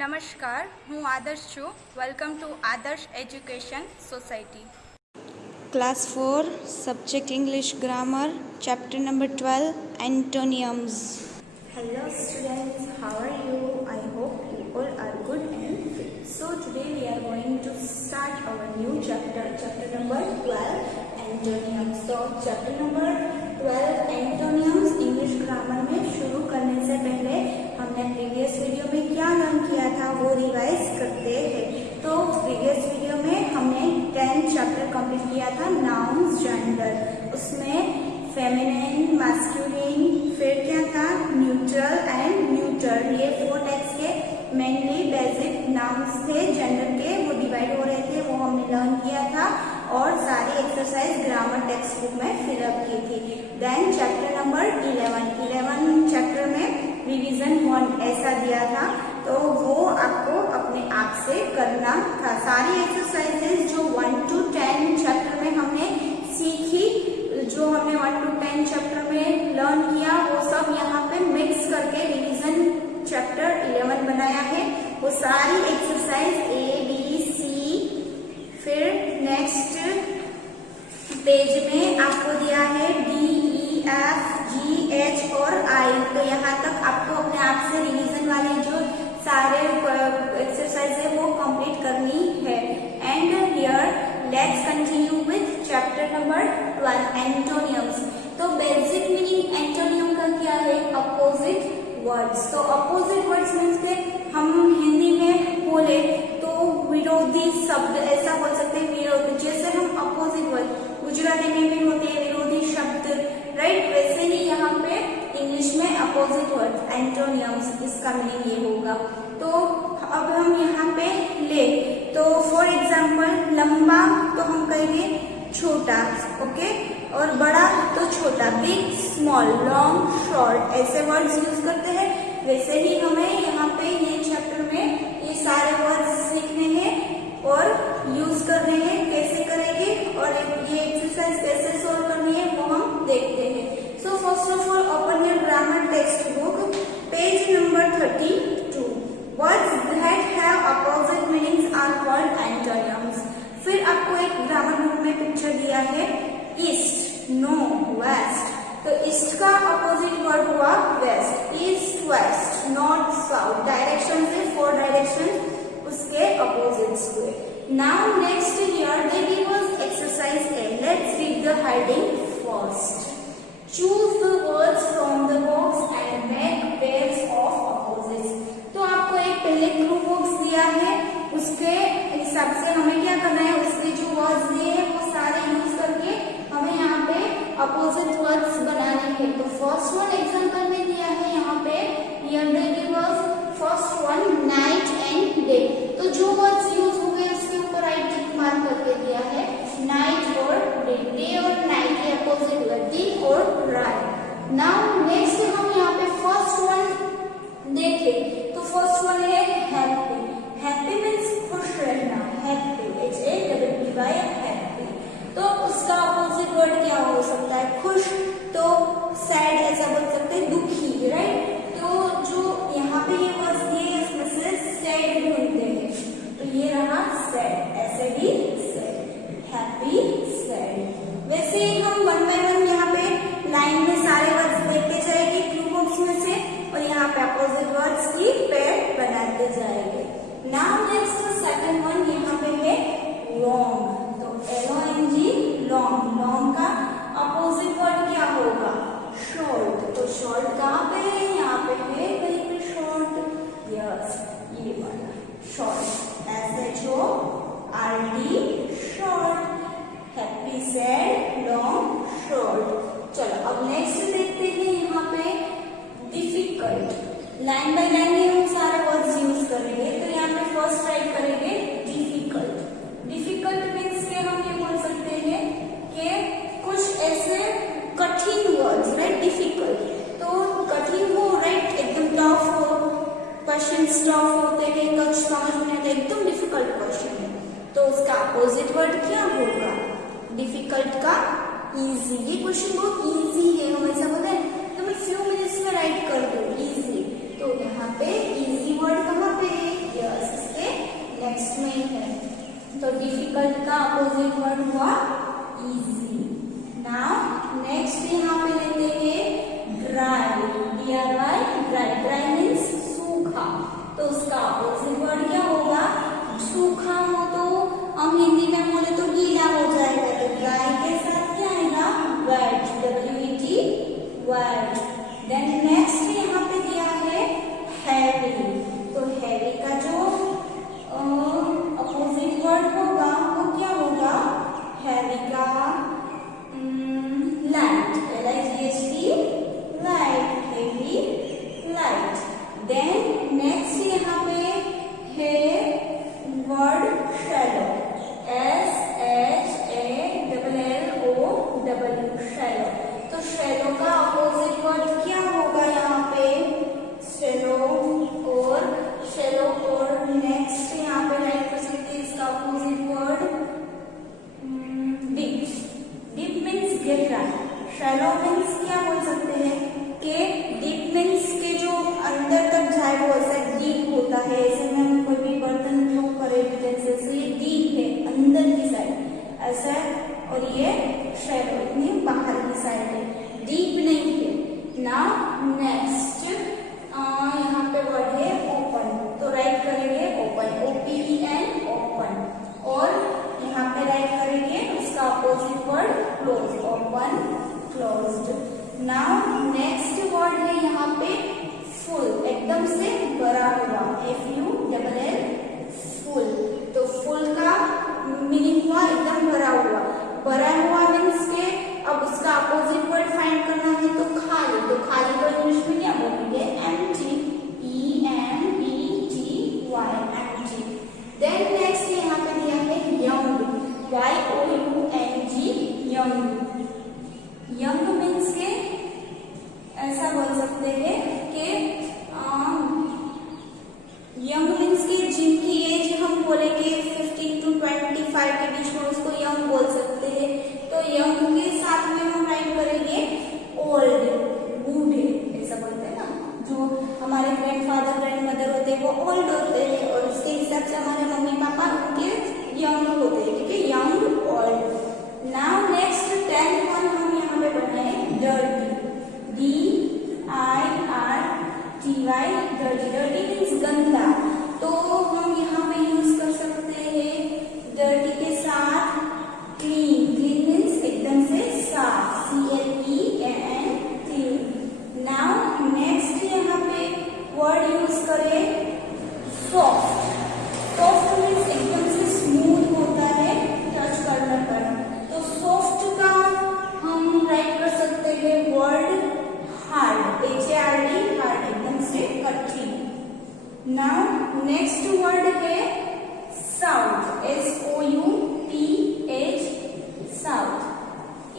નમસ્કાર, હું આદર્શ છું. વેલકમ ટુ આદર્શ education society. Class 4, Subject English Grammar, Chapter number 12, Antonyms. Hello students, how are you? I hope you all are good and fit. So today we are going to start our new chapter, chapter number 12, Antonyms. So chapter number 12, Antonyms, English grammar में शुरू करने से पहले हमने previous video में क्या learn किया था वो रिवाइज करते हैं. तो प्रीवियस वीडियो में हमने 10 चैप्टर कंप्लीट किया था, नाउन्स, जेंडर. उसमें फेमिनिन, मैस्कुलिन, फिर क्या था, न्यूट्रल एंड न्यूटर. ये 4 टाइप्स के मेनली बेसिक नाउन्स थे जेंडर के, वो डिवाइड हो रहे थे, वो हमने लर्न किया था और सारी एक्सरसाइज ग्रामर टेक्स्ट बुक में फिलअप की थी. देन चैप्टर नंबर 11 चैप्टर में रिवीजन 1 ऐसा दिया था, तो वो आपको अपने आप से करना था. सारी एक्सरसाइजेज जो 1 to 10 चैप्टर में हमने सीखी, जो हमने 1 to 10 चैप्टर में लर्न किया, वो सब यहाँ पे मिक्स करके रिवीजन चैप्टर 11 बनाया है. वो सारी एक्सरसाइज A, B, C, फिर नेक्स्ट पेज में आपको दिया है D, E, F, G, H और I. तो यहाँ तक आपको अपने आप से रिवीजन वाले जो सारे एक्सरसाइज है वो कंप्लीट करनी है. And here let's continue with chapter number 12, एंटोनियम्स. तो बेसिक मीनिंग एंटोनियम का क्या है? Opposite words. तो अपोजिट वर्ड्स मीन्स के हम हिंदी में बोले तो विरोधी शब्द ऐसा बोल सकते हैं. विरोधी, जैसे हम अपोजिट वर्ड गुजराती में भी होते हैं विरोधी शब्द, राइट? वैसे ही यहाँ पे इंग्लिश में अपोजिट वर्ड एंटोनियम्स, इसका मीनिंग ये होगा. तो अब हम यहाँ पे ले, तो फॉर एग्जाम्पल लंबा तो हम कहेंगे छोटा, ओके, और बड़ा तो छोटा, बिग, स्मॉल, लॉन्ग, शॉर्ट, ऐसे वर्ड्स यूज करते हैं. वैसे ही हमें यहाँ पे ये चैप्टर में ये सारे वर्ड्स सीखने हैं और यूज करने हैं. कैसे करेंगे और ये एक्सरसाइज कैसे सोल्व करनी है वो हम देखते हैं. So first of all open your grammar text book, page number 32. Words that have opposite meanings are called antonyms. फिर आपको एक ग्रामर बुक में पिक्चर दिया है ईस्ट, नो, वेस्ट. तो ईस्ट का अपोजिट वर्ड हुआ west. East, west, north, south, direction से 4 डायरेक्शन उसके अपोजिट्स हुए. Now next here they give us exercise A. Let's read the heading first. Choose the words from the box and make pairs of opposites. तो आपको एक पहले clue box दिया है, उसके हिसाब से हमें क्या करना है, उसके जो वर्ड्स दिए हैं वो सारे यूज करके हमें यहाँ पे अपोजिट वर्ड्स बनाने हैं. तो फर्स्ट वन एग्जांपल में दिया है यहाँ पे, here they give us first one night and day. तो जो वर्ड्स यूज हो गए उसके ऊपर राइट टिक मार्क करके दिया है, नाइट और डे. डे और नाइट के अपोजिट वर्ड डे और रात. नाउ नेक्स्ट हम यहाँ पे फर्स्ट वन देखें तो फर्स्ट वन है हैप्पी. हैप्पी मीन्स खुश रहना, हैप्पी, HAPPY, हैप्पी. तो उसका अपोजिट वर्ड क्या हो सकता है? खुश. तो सैड ऐसा बोल सकते हैं, दुखी, राइट? तो जो यहाँ पे ये वर्ड्स दिए इसमें से सैड ढूंढते हैं, तो ये रहा सैड, ऐसे भी सैड, हैप्पी, सैड. वैसे ही हम 1 by 1 यहाँ पे लाइन में सारे वर्ड्स देखते जाएंगे क्लू बॉक्स में से, और यहाँ पे अपोजिट वर्ड्स की पेयर बनाते जाएंगे. नाउ नेक्स्ट सेकंड वन यहाँ पे है लॉन्ग. तो LONG, लॉन्ग. लॉन्ग का अपोजिट वर्ड क्या होगा? शॉर्ट. तो शॉर्ट कहाँ पे है? यहाँ पे है कहीं पे शॉर्ट, यस, ये वाला short, SHORT, short. Happy, sad, long, short. चलो अब नेक्स्ट देखते हैं यहाँ पे डिफिकल्ट. लाइन बाय लाइन में हम सारे वर्ड्स यूज करेंगे. तो यहाँ पे फर्स्ट राइट करेंगे डिफिकल्ट. डिफिकल्ट मीन्स के हम ये बोल सकते हैं कि कुछ ऐसे कठिन वर्ड्स, राइट? डिफिकल्ट तो कठिन हो, राइट? एकदम टफ हो, क्वेश्चन टफ होते हैं, कुछ समझ में आता है, एकदम डिफिकल्ट क्वेश्चन है, तो उसका अपोजिट वर्ड क्या होगा? डिफिकल्ट का इजी. ये क्वेश्चन बहुत इजी है, हम ऐसा बोलते हैं तो मैं फ्यू मिनट्स में राइट कर दूं, इजी. तो यहाँ पे इजी वर्ड कहाँ पे है? अपोजिट वर्ड हुआ इजी। नाउ नेक्स्ट यहाँ पे लेते हैं ड्राई, ड्राई, ड्राई मीन्स सूखा, तो उसका अपोजिट वर्ड क्या होगा? सूखा हो तो हम हिंदी में बोले तो गीला हो जाएगा, तो ड्राई के साथ क्या आएगा? Wait, W-E-T, wait. Then next यहाँ पे दिया है हैवी, तो हैवी का जो अपोजिट वर्ड होगा वो क्या होगा? हैवी का light, L-I-G-H-T, light, heavy, light. Then next यहाँ पे है वर्ड शैलो, S-H-A-L-L-O-W, शैलो। तो शैलो का अपोजिट वर्ड क्या होगा यहाँ पे? शैलो और नेक्स्ट यहाँ पे राइट कर सकते हैं इसका opposite word deep. Deep means गहरा, शैलो मीन्स क्या बोल सकते हैं कि डीप मीन्स के जो अंदर तक जाए वो ऐसा डीप होता है। ऐसे में हम कोई भी बर्तन जो करे जैसे ये डीप है अंदर की साइड ऐसा, और ये शैलो इतनी बाहर की साइड है, डीप नहीं है। नाउ नेक्स्ट यहाँ पे वर्ड है ओपन, तो राइट करेंगे ओपन, O-P-E-N, ओपन, और यहाँ पे राइट करेंगे उसका opposite word close, open, closed. Now next word है यहाँ पे फुल, एकदम से भरा हुआ, F-U-L-L, फुल। तो फुल का मीनिंग हुआ एकदम भरा हुआ, भरा हुआ मीन्स के अब उसका अपोजिट वर्ड फाइंड करना है तो खाली, तो खाली को इंग्लिश में क्या बोलेंगे? Empty, E-M-P-T-Y, empty. Then next यहाँ पे दिया है young, Y-O-U-N-G, young. Young means के ऐसा बोल सकते हैं कि यंग मीन्स की जिनकी एज हम बोलेंगे 15 to 25 के बीच में उसको यंग बोल सकते हैं। तो यंग के साथ में हम राइट करेंगे ओल्ड, बूढ़े, ऐसा बोलते हैं ना, जो हमारे ग्रैंडफादर ग्रैंडमदर होते हैं वो ओल्ड होते हैं, और उसके हिसाब से हमारे मम्मी पापा उनके यंग होते हैं, ठीक है, young, old. Now next 10th one हम यहाँ पे बनाए dirty, D-I-R-T-Y, dirty. Dirty means गंदा, तो हम यहाँ पे यूज कर सकते हैं डर्टी के साथ क्लीन, क्लीन मीन्स एकदम से साफ, C-L-E-A-N, क्लीन। नाउ नेक्स्ट यहाँ पे वर्ड यूज करें सॉफ्ट, सॉफ्ट मीन्स एकदम से स्मूथ होता है टच करने पर, तो सॉफ्ट का हम राइट कर सकते हैं वर्ड हार्ड, H-A-R-D, हार्ड, एकदम से कठिन। नाउ नेक्स्ट वर्ड है south, S-O-U-T-H, south.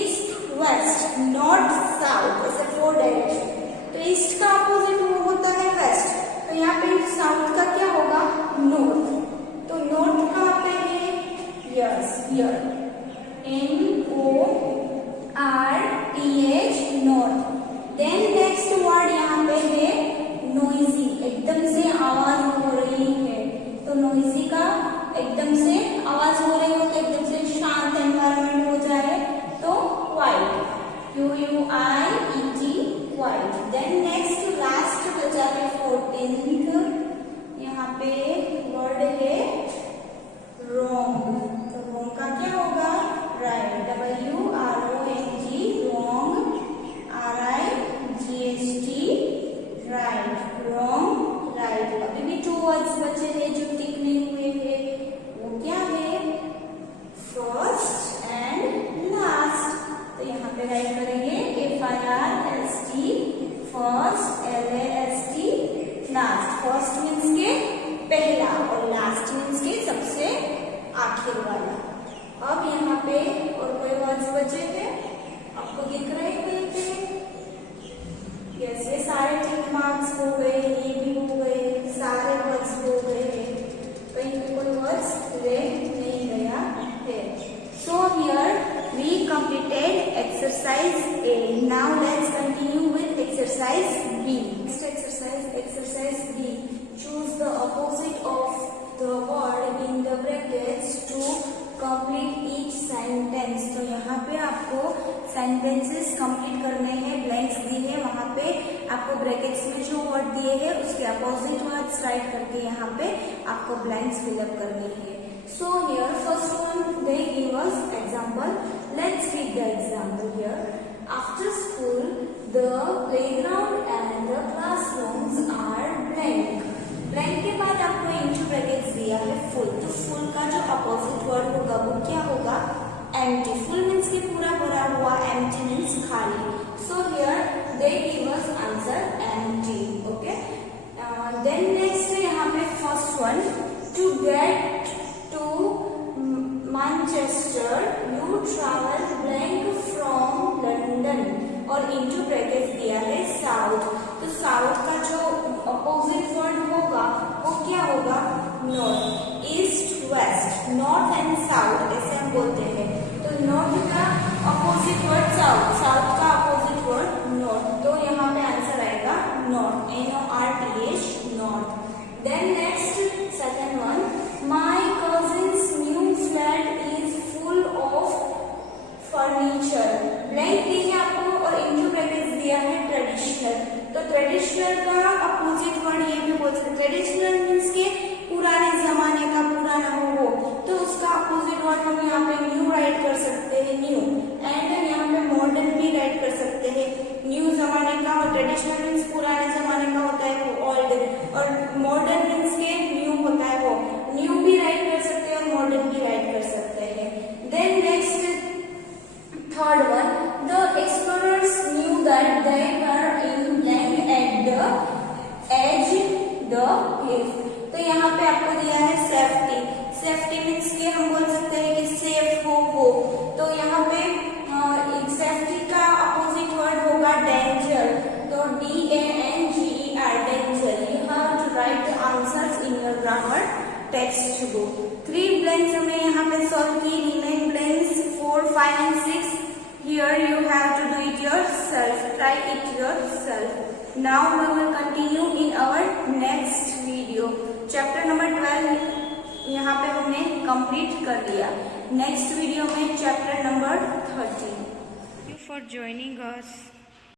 East, west, north, south, ऐसे 4 डायरेक्शन, तो ईस्ट का अपोजिट होता है वेस्ट, तो यहाँ पे साउथ का क्या होगा? नॉर्थ। तो नॉर्थ कहाँ पे है? Yes, here, N-O-R-T-H, north. Then next word यहाँ पे है नोइजी, एकदम से आवाज हो रही है, तो नोइजी का एकदम से आवाज हो रही हो तो एकदम से शांत एनवायरनमेंट हो जाए तो quite, Q-U-I-E-T, quite. Then next last बचा है 14th, यहाँ पे वर्ड है रॉन्ग, तो रॉन्ग का क्या होगा? Right, W-R-O-N-G, wrong, R-I-G-H-T, right, wrong, right. अभी भी 2 वर्ड्स बचे हैं जो टिक नहीं हुए हैं, वो क्या है? फर्स्ट एंड लास्ट, तो यहाँ पे राइट करेंगे F-I-R-S-T, first, L-A-S-T, last. First means के पहला और लास्ट मीन्स के सबसे आखिर वाला। अब यहाँ पे और कोई वर्ड्स बचे थे आपको दिख रहे हैं पे? यस, ये सारे टिक मार्क्स हो गए, ये भी हो गए, सारे वर्ड्स हो आपको सेंटेंसेस कंप्लीट करने हैं, ब्लैंक्स दिए हैं, वहां पे आपको ब्रैकेट्स में जो वर्ड दिए हैं उसके अपोजिट वर्ड्स राइट करके यहाँ पे आपको ब्लैंक्स फिलअप करने हैं। So here first one they give us example. Let's read the example here. After school, the playground and the classrooms are blank. Blank के बाद आपको into brackets दिया है full, तो full का जो opposite word होगा वो क्या होगा? Empty. Full means कि पूरा भरा हुआ, empty means खाली. So here they give us answer empty. Okay. Then next यहाँ पे first one, to get to Manchester, you travel blank from London और into brackets दिया है south. तो south का जो opposite word होगा वो क्या होगा? north. east, west, north and south ऐसे हम बोलते हैं. तो north का opposite word south, south का opposite word north. तो यहाँ पे आंसर आएगा north. N-O-R-T-H, north. Then next second one, my cousin's new flat is full of furniture. Blank दीजिए आपको और into brackets दिया है traditional. तो traditional का opposite word ये भी बोल सकते. traditional means के पुराने जमाने का, पुराना हो, तो उसका opposite word हम यहाँ पे new write कर सकते हैं, new. And यहाँ पे modern भी write कर सकते हैं. new जमाने का और traditional means पुराने जमाने का होता है वो old, और modern means के new होता है वो. new भी write कर सकते हैं और modern भी write कर सकते हैं. Then next third one, the explorers knew that they were in blank at the edge the cliff. तो यहाँ पे आपको दिया है सेफ्टी. सेफ्टी मीन्स के हम बोल सकते हैं कि सेफ हो वो. तो यहाँ पे सेफ्टी का अपोजिट वर्ड होगा डेंजर. तो D-A-N-G-E-R, danger. You have to write the answers in your grammar textbook. 3 blanks हमने यहाँ पे solve की. Remain blanks 4, 5 and 6. Here you have to do it yourself. Try it yourself. Now we will continue in our next video. Chapter number 12 यहाँ पे हमने complete कर दिया. Next video में chapter number 13. Thank you for joining us.